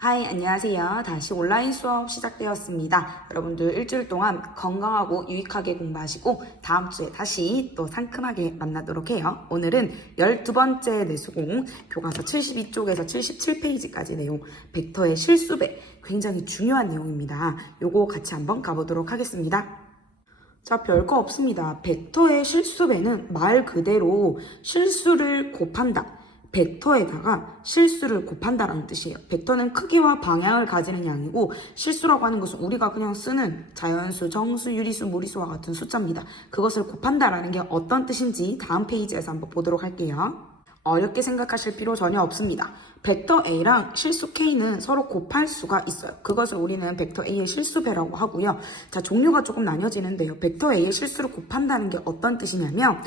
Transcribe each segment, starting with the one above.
하이, 안녕하세요. 다시 온라인 수업 시작되었습니다. 여러분들 일주일 동안 건강하고 유익하게 공부하시고 다음 주에 다시 또 상큼하게 만나도록 해요. 오늘은 12번째 내수공 교과서 72쪽에서 77페이지까지 내용 벡터의 실수배 굉장히 중요한 내용입니다. 요거 같이 한번 가보도록 하겠습니다. 자, 별거 없습니다. 벡터의 실수배는 말 그대로 실수를 곱한다. 벡터에다가 실수를 곱한다라는 뜻이에요. 벡터는 크기와 방향을 가지는 양이고 실수라고 하는 것은 우리가 그냥 쓰는 자연수, 정수, 유리수, 무리수와 같은 숫자입니다. 그것을 곱한다라는 게 어떤 뜻인지 다음 페이지에서 한번 보도록 할게요. 어렵게 생각하실 필요 전혀 없습니다. 벡터 A랑 실수 K는 서로 곱할 수가 있어요. 그것을 우리는 벡터 A의 실수배라고 하고요. 자, 종류가 조금 나뉘어지는데요. 벡터 A의 실수를 곱한다는 게 어떤 뜻이냐면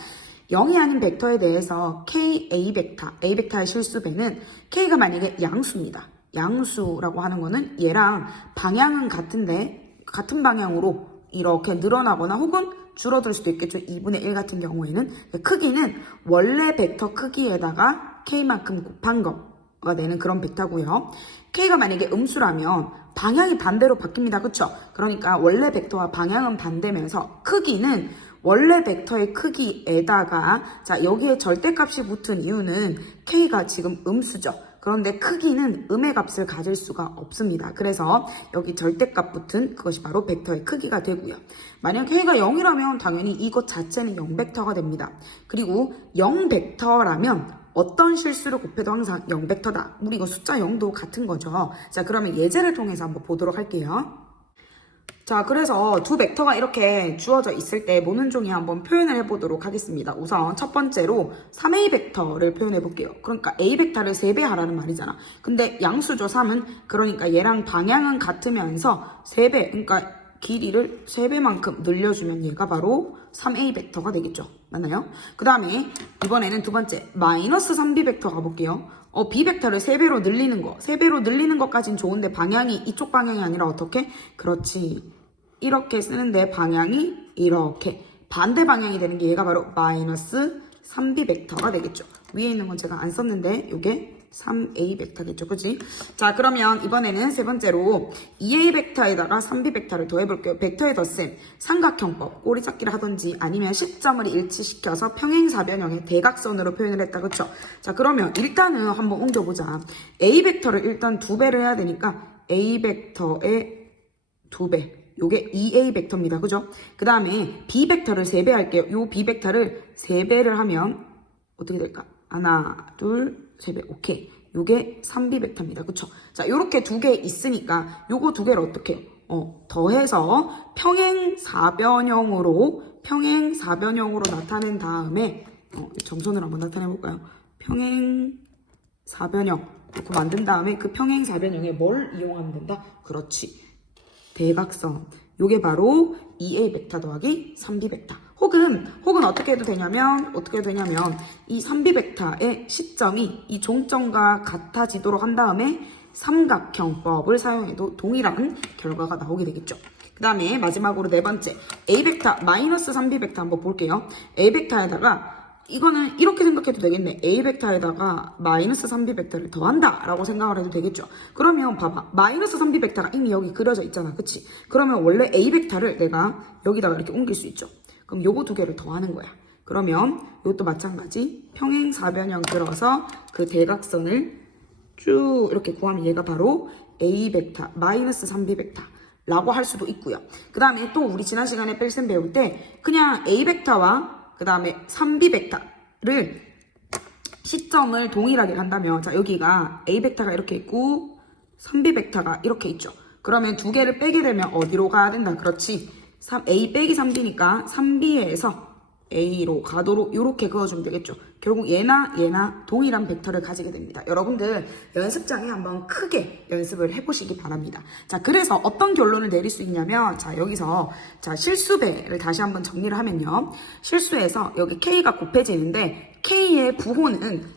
0이 아닌 벡터에 대해서 KA 벡터, A 벡터의 실수배는 K가 만약에 양수입니다. 양수라고 하는 거는 얘랑 방향은 같은데 같은 방향으로 이렇게 늘어나거나 혹은 줄어들 수도 있겠죠. 2분의 1 같은 경우에는 크기는 원래 벡터 크기에다가 K만큼 곱한 거가 되는 그런 벡터고요. K가 만약에 음수라면 방향이 반대로 바뀝니다. 그쵸? 그러니까 원래 벡터와 방향은 반대면서 크기는 원래 벡터의 크기에다가 자 여기에 절대값이 붙은 이유는 K가 지금 음수죠. 그런데 크기는 음의 값을 가질 수가 없습니다. 그래서 여기 절대값 붙은 그것이 바로 벡터의 크기가 되고요. 만약 K가 0이라면 당연히 이것 자체는 0벡터가 됩니다. 그리고 0벡터라면 어떤 실수를 곱해도 항상 0벡터다. 우리 이거 숫자 0도 같은 거죠. 자, 그러면 예제를 통해서 한번 보도록 할게요. 자, 그래서 두 벡터가 이렇게 주어져 있을 때 모는 종이 한번 표현을 해보도록 하겠습니다. 우선 첫 번째로 3A 벡터를 표현해 볼게요. 그러니까 A 벡터를 3배 하라는 말이잖아. 근데 양수죠, 3은. 그러니까 얘랑 방향은 같으면서 3배, 그러니까 길이를 3배만큼 늘려주면 얘가 바로 3A 벡터가 되겠죠. 맞나요? 그 다음에 이번에는 두 번째 마이너스 3B 벡터 가볼게요. B 벡터를 3배로 늘리는 거. 3배로 늘리는 것까진 좋은데 방향이 이쪽 방향이 아니라 어떻게? 그렇지. 이렇게 쓰는데 방향이 이렇게. 반대 방향이 되는 게 얘가 바로 마이너스 3B 벡터가 되겠죠. 위에 있는 건 제가 안 썼는데 이게 3A 벡터겠죠. 그치? 자, 그러면 이번에는 세 번째로 2A 벡터에다가 3B 벡터를 더해볼게요. 벡터의 덧셈, 삼각형법, 꼬리잡기를 하든지 아니면 시점을 일치시켜서 평행사변형의 대각선으로 표현을 했다. 그쵸? 자, 그러면 일단은 한번 옮겨보자. A 벡터를 일단 2배를 해야 되니까 A 벡터의 2배. 요게 2A 벡터입니다. 그죠? 그 다음에 B 벡터를 3배 할게요. 요 B 벡터를 3배를 하면 어떻게 될까? 하나, 둘, 3배. 오케이. 요게 3B 벡터입니다. 그쵸? 자, 요렇게 두 개 있으니까 요거 두 개를 어떻게 더해서 평행사변형으로 나타낸 다음에 점선을 한번 나타내 볼까요? 평행사변형 이렇게 만든 다음에 그 평행사변형에 뭘 이용하면 된다? 그렇지. 대각선. 요게 바로 2A 벡터 더하기 3B 벡터. 혹은 어떻게 해도 되냐면 이 3B 벡터의 시점이 이 종점과 같아지도록 한 다음에 삼각형법을 사용해도 동일한 결과가 나오게 되겠죠. 그 다음에 마지막으로 네 번째 A 벡터 마이너스 3B 벡터 한번 볼게요. A 벡터에다가 이거는 이렇게 생각해도 되겠네. A 벡터에다가 마이너스 3B 벡터를 더한다 라고 생각을 해도 되겠죠. 그러면 봐봐. 마이너스 3B 벡터가 이미 여기 그려져 있잖아. 그치? 그러면 원래 A 벡터를 내가 여기다가 이렇게 옮길 수 있죠. 그럼 요거 두 개를 더하는 거야. 그러면 이것도 마찬가지 평행사변형 들어서 그 대각선을 쭉 이렇게 구하면 얘가 바로 A 벡터 마이너스 3B 벡터 라고 할 수도 있고요. 그 다음에 또 우리 지난 시간에 뺄셈 배울 때 그냥 A 벡터와 그 다음에 3B 벡터를 시점을 동일하게 간다면 자 여기가 A 벡터가 이렇게 있고 3B 벡터가 이렇게 있죠. 그러면 두 개를 빼게 되면 어디로 가야 된다? 그렇지. A 빼기 3B니까 3B에서 A로 가도록 이렇게 그어주면 되겠죠. 결국 얘나 동일한 벡터를 가지게 됩니다. 여러분들 연습장에 한번 크게 연습을 해보시기 바랍니다. 자, 그래서 어떤 결론을 내릴 수 있냐면 자 여기서 자 실수배를 다시 한번 정리를 하면요. 실수에서 여기 K가 곱해지는데 K의 부호는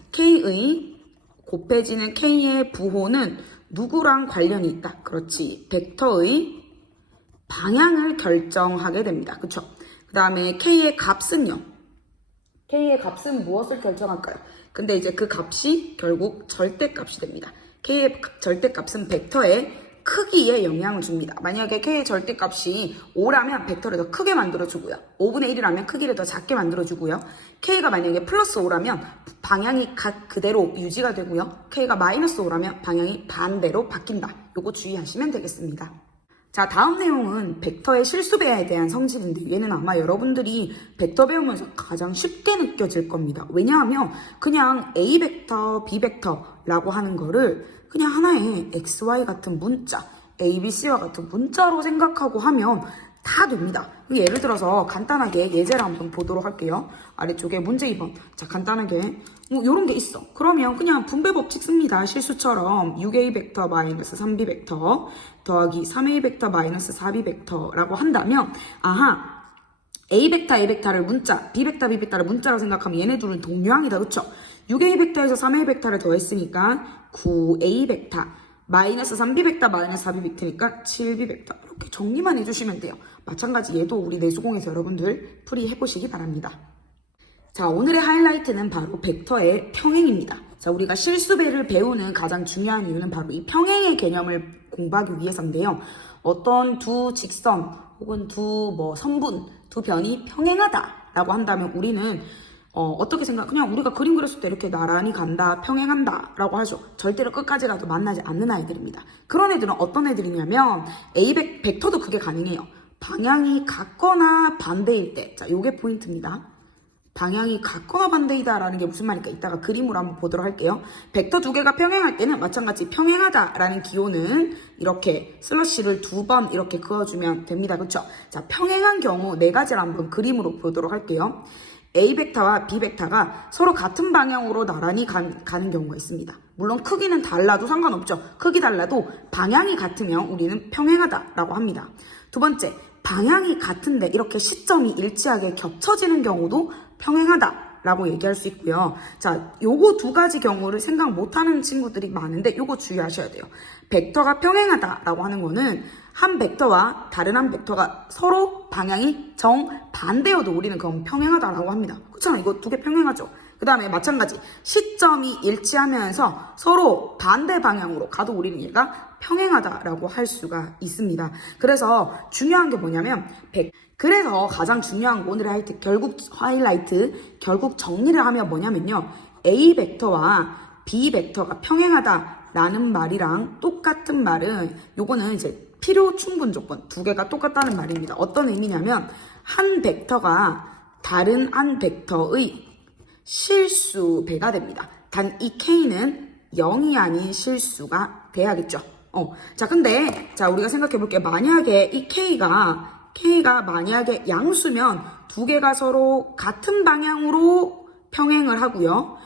곱해지는 K의 부호는 누구랑 관련이 있다? 그렇지. 벡터의 방향을 결정하게 됩니다. 그쵸? 그 다음에 K의 값은요. K의 값은 무엇을 결정할까요? 근데 이제 그 값이 결국 절대값이 됩니다. K의 절대값은 벡터의 크기에 영향을 줍니다. 만약에 K의 절대값이 5라면 벡터를 더 크게 만들어주고요. 5분의 1이라면 크기를 더 작게 만들어주고요. K가 만약에 플러스 5라면 방향이 그대로 유지가 되고요. K가 마이너스 5라면 방향이 반대로 바뀐다. 요거 주의하시면 되겠습니다. 자, 다음 내용은 벡터의 실수배에 대한 성질인데 얘는 아마 여러분들이 벡터 배우면서 가장 쉽게 느껴질 겁니다. 왜냐하면 그냥 A 벡터, B 벡터라고 하는 거를 그냥 하나의 XY 같은 문자, ABC와 같은 문자로 생각하고 하면 다 됩니다. 예를 들어서 간단하게 예제를 한번 보도록 할게요. 아래쪽에 문제 2번. 자, 간단하게 요런 게 있어. 그러면 그냥 분배 법칙 씁니다. 실수처럼 6A 벡터 마이너스 3B 벡터 더하기 3A 벡터 마이너스 4B 벡터라고 한다면 아하, A 벡터, A 벡터를 문자, B 벡터, B 벡터를 문자로 생각하면 얘네 둘은 동류항이다. 그쵸? 6A 벡터에서 3A 벡터를 더했으니까 9A 벡터 마이너스 3B 벡터 마이너스 4B 벡터니까 7B 벡터 이렇게 정리만 해주시면 돼요. 마찬가지 얘도 우리 내수공에서 여러분들 풀이해보시기 바랍니다. 자, 오늘의 하이라이트는 바로 벡터의 평행입니다. 자, 우리가 실수배를 배우는 가장 중요한 이유는 바로 이 평행의 개념을 공부하기 위해서인데요. 어떤 두 직선 혹은 두 선분, 두 변이 평행하다라고 한다면 우리는 어떻게 그냥 우리가 그림 그렸을 때 이렇게 나란히 간다, 평행한다 라고 하죠. 절대로 끝까지 가도 만나지 않는 아이들입니다. 그런 애들은 어떤 애들이냐면 벡터도 그게 가능해요. 방향이 같거나 반대일 때. 자, 요게 포인트입니다. 방향이 같거나 반대이다라는 게 무슨 말일까? 이따가 그림으로 한번 보도록 할게요. 벡터 두 개가 평행할 때는 마찬가지 평행하다라는 기호는 이렇게 슬러시를 2번 이렇게 그어주면 됩니다. 그렇죠? 자, 평행한 경우 4가지를 한번 그림으로 보도록 할게요. A 벡터와 B 벡터가 서로 같은 방향으로 나란히 가는 경우가 있습니다. 물론 크기는 달라도 상관없죠. 크기 달라도 방향이 같으면 우리는 평행하다라고 합니다. 두 번째, 방향이 같은데 이렇게 시점이 일치하게 겹쳐지는 경우도 평행하다라고 얘기할 수 있고요. 자, 요거 2가지 경우를 생각 못하는 친구들이 많은데 요거 주의하셔야 돼요. 벡터가 평행하다라고 하는 거는 한 벡터와 다른 한 벡터가 서로 방향이 정반대여도 우리는 그건 평행하다라고 합니다. 그렇잖아. 이거 2개 평행하죠. 그 다음에 마찬가지 시점이 일치하면서 서로 반대 방향으로 가도 우리는 얘가 평행하다라고 할 수가 있습니다. 그래서 중요한 게 뭐냐면 그래서 가장 중요한 거 오늘의 하이라이트 결국 정리를 하면 뭐냐면요. A 벡터와 B 벡터가 평행하다라는 말이랑 똑같은 말은 요거는 이제 필요 충분 조건 2개가 똑같다는 말입니다. 어떤 의미냐면 한 벡터가 다른 한 벡터의 실수배가 됩니다. 단 이 K는 0이 아닌 실수가 돼야겠죠. 자, 근데 우리가 생각해 볼게요. 만약에 이 K가 만약에 양수면 2개가 서로 같은 방향으로 평행을 하고요.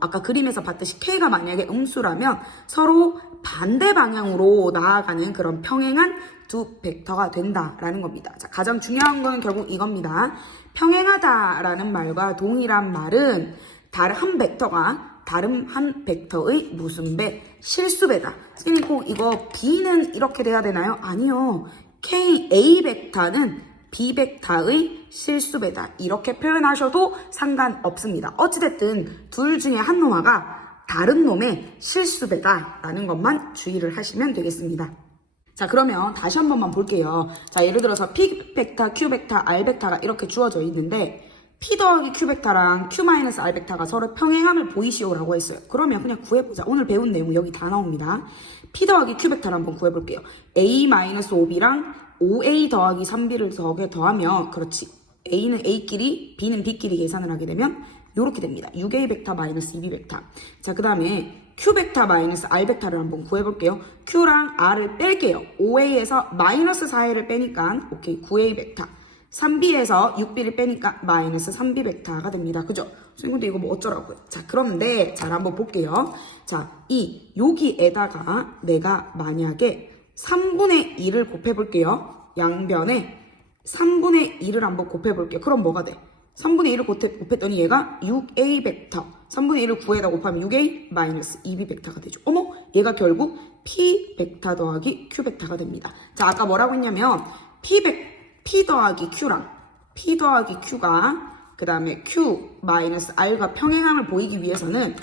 아까 그림에서 봤듯이 K가 만약에 음수라면 서로 반대 방향으로 나아가는 그런 평행한 두 벡터가 된다라는 겁니다. 자, 가장 중요한 건 결국 이겁니다. 평행하다라는 말과 동일한 말은 다른 한 벡터가 다른 한 벡터의 무슨 배? 실수배다. 선생님 꼭 이거 B는 이렇게 돼야 되나요? 아니요. A 벡터는 B 벡터의 실수배다. 이렇게 표현하셔도 상관없습니다. 어찌됐든 둘 중에 한 놈아가 다른 놈의 실수배다라는 것만 주의를 하시면 되겠습니다. 자, 그러면 다시 한 번만 볼게요. 자, 예를 들어서 P 벡터, Q 벡터, R 벡터가 이렇게 주어져 있는데 P 더하기 Q 벡터랑 Q 마이너스 R 벡터가 서로 평행함을 보이시오라고 했어요. 그러면 그냥 구해보자. 오늘 배운 내용 여기 다 나옵니다. P 더하기 Q 벡터를 한번 구해볼게요. A 마이너스 5B랑 5A 더하기 3B를 더하면 그렇지. A는 A끼리, B는 B끼리 계산을 하게 되면 이렇게 됩니다. 6A 벡터 마이너스 2B 벡터. 자, 그 다음에 Q 벡터 마이너스 R 벡터를 한번 구해볼게요. Q랑 R을 뺄게요. 5A에서 마이너스 4A를 빼니까 오케이 9A 벡터. 3B에서 6B를 빼니까 마이너스 3B 벡터가 됩니다. 그죠? 선생님 근데 이거 뭐 어쩌라고요? 자, 그런데 잘 한번 볼게요. 자, 여기에다가 내가 만약에 3분의 2를 곱해볼게요. 양변에 3분의 2를 한번 곱해볼게요. 그럼 뭐가 돼? 3분의 1을 곱했더니 얘가 6A 벡터. 3분의 1을 9에다 곱하면 6A 마이너스 2B 벡터가 되죠. 어머, 얘가 결국 P 벡터 더하기 Q 벡터가 됩니다. 자, 아까 뭐라고 했냐면 P 더하기 Q랑 P 더하기 Q가 그 다음에 Q 마이너스 R과 평행함을 보이기 위해서는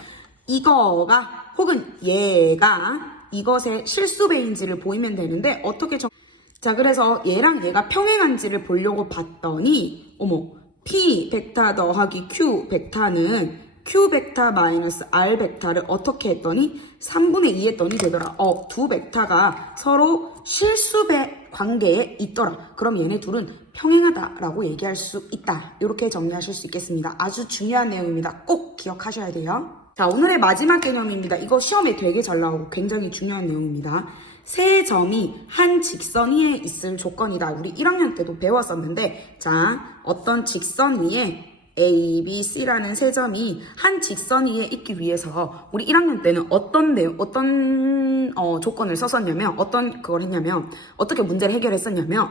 이거가 혹은 얘가 이것의 실수배인지를 보이면 되는데 어떻게 자, 그래서 얘랑 얘가 평행한지를 보려고 봤더니 어머, P 벡터 더하기 Q 벡터는 Q 벡터 마이너스 R 벡터를 어떻게 했더니 3분의 2 했더니 되더라. 두 벡터가 서로 실수배 관계에 있더라. 그럼 얘네 둘은 평행하다라고 얘기할 수 있다. 이렇게 정리하실 수 있겠습니다. 아주 중요한 내용입니다. 꼭 기억하셔야 돼요. 자, 오늘의 마지막 개념입니다. 이거 시험에 되게 잘 나오고 굉장히 중요한 내용입니다. 세 점이 한 직선 위에 있을 조건이다. 우리 1학년 때도 배웠었는데, 자, 어떤 직선 위에 A, B, C라는 세 점이 한 직선 위에 있기 위해서 우리 1학년 때는 어떤 조건을 썼었냐면, 그걸 했냐면, 어떻게 문제를 해결했었냐면,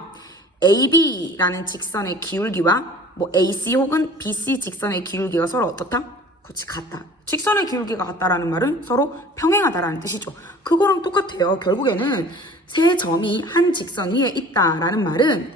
AB라는 직선의 기울기와 뭐 AC 혹은 BC 직선의 기울기가 서로 어떻다? 그렇지, 같다. 직선의 기울기가 같다라는 말은 서로 평행하다라는 뜻이죠. 그거랑 똑같아요. 결국에는 세 점이 한 직선 위에 있다라는 말은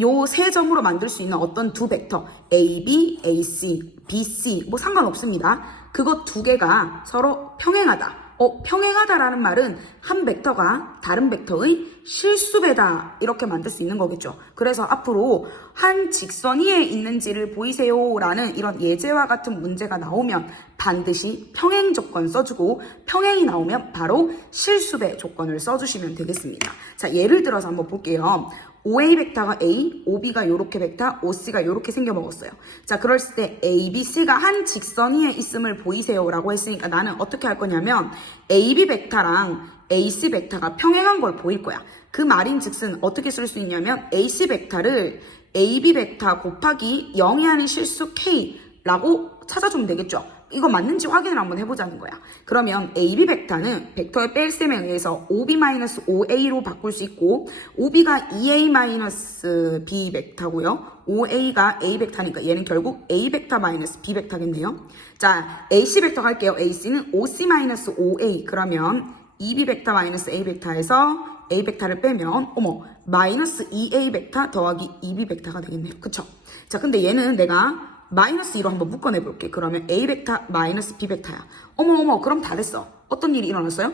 요 세 점으로 만들 수 있는 어떤 두 벡터 AB, AC, BC 뭐 상관없습니다. 그것 두 개가 서로 평행하다. 평행하다라는 말은 한 벡터가 다른 벡터의 실수배다 이렇게 만들 수 있는 거겠죠. 그래서 앞으로 한 직선 위에 있는지를 보이세요 라는 이런 예제와 같은 문제가 나오면 반드시 평행 조건 써주고 평행이 나오면 바로 실수배 조건을 써주시면 되겠습니다. 자, 예를 들어서 한번 볼게요. OA 벡터가 A, OB가 요렇게 벡터, OC가 요렇게 생겨 먹었어요. 자, 그랬을 때 A, B, C가 한 직선 위에 있음을 보이세요 라고 했으니까 나는 어떻게 할 거냐면 AB 벡터랑 AC 벡터가 평행한 걸 보일 거야. 그 말인즉슨 어떻게 쓸 수 있냐면 AC 벡터를 AB 벡터 곱하기 0이 아닌 실수 K라고 찾아주면 되겠죠. 이거 맞는지 확인을 한번 해보자는 거야. 그러면 AB 벡터는 벡터의 뺄셈에 의해서 OB-OA로 바꿀 수 있고 OB가 2A-B 벡터고요. OA가 A 벡터니까 얘는 결국 A 벡터 마이너스 B 벡터겠네요. 자, AC 벡터 갈게요. AC는 OC-OA 그러면 2B 벡터 마이너스 A 벡터에서 A 벡터를 빼면 어머 마이너스 2A 벡터 더하기 2B 벡터가 되겠네요. 그쵸? 자, 근데 얘는 내가 마이너스 2로 한번 묶어내볼게. 그러면 A 벡터 마이너스 B 벡터야. 어머 그럼 다 됐어. 어떤 일이 일어났어요?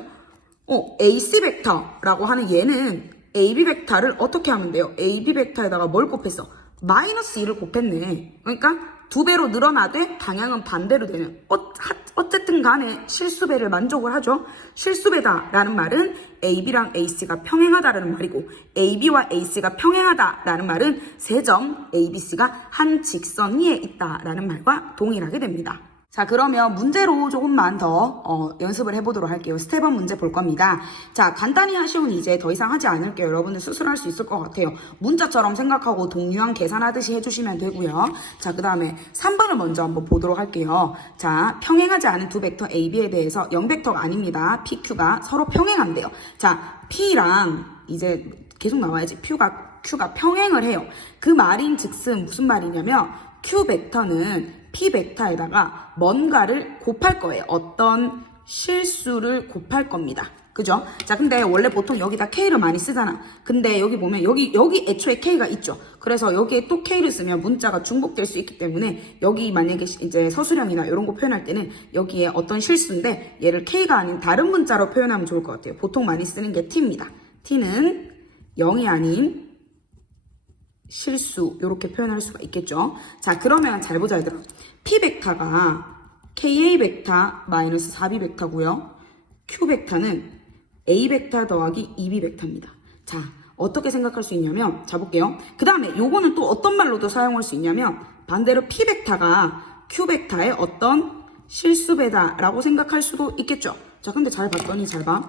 AC 벡터라고 하는 얘는 AB 벡터를 어떻게 하면 돼요? AB 벡터에다가 뭘 곱했어? 마이너스 2를 곱했네. 그러니까 두 배로 늘어나되 방향은 반대로 되는 어쨌든 간에 실수배를 만족을 하죠. 실수배다라는 말은 AB랑 AC가 평행하다라는 말이고 AB와 AC가 평행하다라는 말은 세 점 ABC가 한 직선 위에 있다라는 말과 동일하게 됩니다. 자, 그러면 문제로 조금만 더 연습을 해보도록 할게요. 스텝 1 문제 볼 겁니다. 자, 간단히 하시면 이제 더 이상 하지 않을게요. 여러분들 스스로 할 수 있을 것 같아요. 문자처럼 생각하고 동류항 계산하듯이 해주시면 되고요. 자, 그 다음에 3번을 먼저 한번 보도록 할게요. 자, 평행하지 않은 두 벡터 AB에 대해서 0벡터가 아닙니다. PQ가 서로 평행한대요. 자, P랑 이제 계속 나와야지. Q가 평행을 해요. 그 말인 즉슨 무슨 말이냐면 Q 벡터는 P 벡터에다가 뭔가를 곱할 거예요. 어떤 실수를 곱할 겁니다. 그죠? 자, 근데 원래 보통 여기다 K를 많이 쓰잖아. 근데 여기 보면 여기 애초에 K가 있죠. 그래서 여기에 또 K를 쓰면 문자가 중복될 수 있기 때문에 여기 만약에 이제 서술형이나 이런 거 표현할 때는 여기에 어떤 실수인데 얘를 K가 아닌 다른 문자로 표현하면 좋을 것 같아요. 보통 많이 쓰는 게 T입니다. T는 0이 아닌 실수 이렇게 표현할 수가 있겠죠. 자, 그러면 잘 보자 얘들아. P 벡터가 KA 벡터 마이너스 4B 벡터고요. Q 벡터는 A 벡터 더하기 2B 벡터입니다. 자, 어떻게 생각할 수 있냐면 자 볼게요. 그 다음에 요거는 또 어떤 말로도 사용할 수 있냐면 반대로 P 벡터가 Q 벡터의 어떤 실수배다라고 생각할 수도 있겠죠. 자, 근데 잘 봤더니 잘 봐.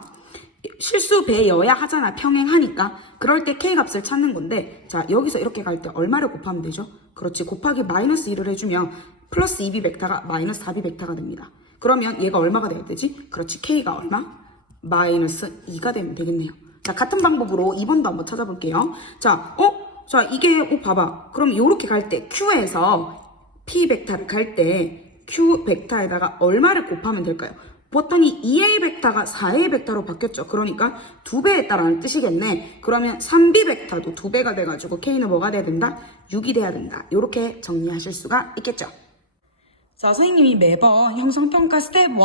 실수배여야 하잖아. 평행하니까. 그럴 때 K값을 찾는 건데 자, 여기서 이렇게 갈 때 얼마를 곱하면 되죠? 그렇지. 곱하기 마이너스 2를 해주면 플러스 2B 벡터가 마이너스 4B 벡터가 됩니다. 그러면 얘가 얼마가 돼야 되지? 그렇지. K가 얼마? 마이너스 2가 되면 되겠네요. 자, 같은 방법으로 2번도 한번 찾아볼게요. 자, 자, 이게 봐봐. 그럼 이렇게 갈 때 Q에서 P 벡터를 갈 때 Q 벡터에다가 얼마를 곱하면 될까요? 보더니 2A 벡터가 4A 벡터로 바뀌었죠. 그러니까 2배 했다라는 뜻이겠네. 그러면 3B 벡터도 2배가 돼가지고 K는 뭐가 돼야 된다? 6이 돼야 된다. 이렇게 정리하실 수가 있겠죠. 자, 선생님이 매번 형성평가 스텝 1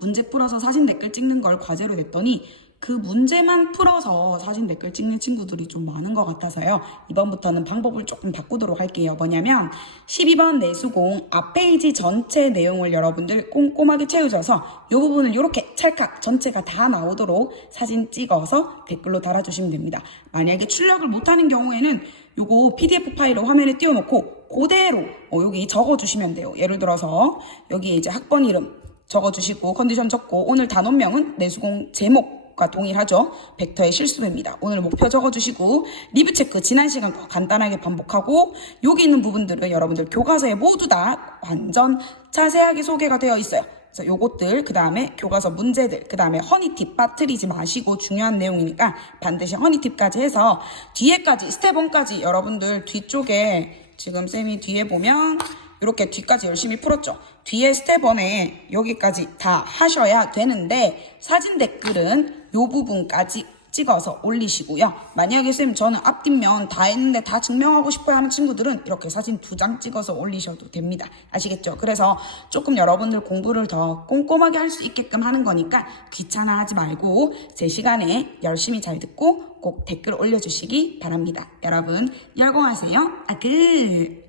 문제 풀어서 사진 댓글 찍는 걸 과제로 냈더니 그 문제만 풀어서 사진 댓글 찍는 친구들이 좀 많은 것 같아서요. 이번부터는 방법을 조금 바꾸도록 할게요. 뭐냐면 12번 내수공 앞 페이지 전체 내용을 여러분들 꼼꼼하게 채우셔서 이 부분을 이렇게 찰칵 전체가 다 나오도록 사진 찍어서 댓글로 달아주시면 됩니다. 만약에 출력을 못하는 경우에는 요거 PDF 파일을 화면에 띄워놓고 그대로 여기 적어주시면 돼요. 예를 들어서 여기 이제 학번 이름 적어주시고 컨디션 적고 오늘 단원명은 내수공 제목과 동일하죠. 벡터의 실수입니다. 오늘 목표 적어주시고 리뷰 체크 지난 시간 거 간단하게 반복하고 여기 있는 부분들은 여러분들 교과서에 모두 다 완전 자세하게 소개가 되어 있어요. 그래서 요것들 그 다음에 교과서 문제들 그 다음에 허니팁 빠뜨리지 마시고 중요한 내용이니까 반드시 허니팁까지 해서 뒤에까지 스텝 1까지 여러분들 뒤쪽에 지금 쌤이 뒤에 보면 이렇게 뒤까지 열심히 풀었죠. 뒤에 스텝 1에 여기까지 다 하셔야 되는데 사진 댓글은 요 부분까지 찍어서 올리시고요. 만약에 쌤 저는 앞뒷면 다 했는데 다 증명하고 싶어요 하는 친구들은 이렇게 사진 2장 찍어서 올리셔도 됩니다. 아시겠죠? 그래서 조금 여러분들 공부를 더 꼼꼼하게 할 수 있게끔 하는 거니까 귀찮아하지 말고 제 시간에 열심히 잘 듣고 꼭 댓글 올려주시기 바랍니다. 여러분 열공하세요. 아그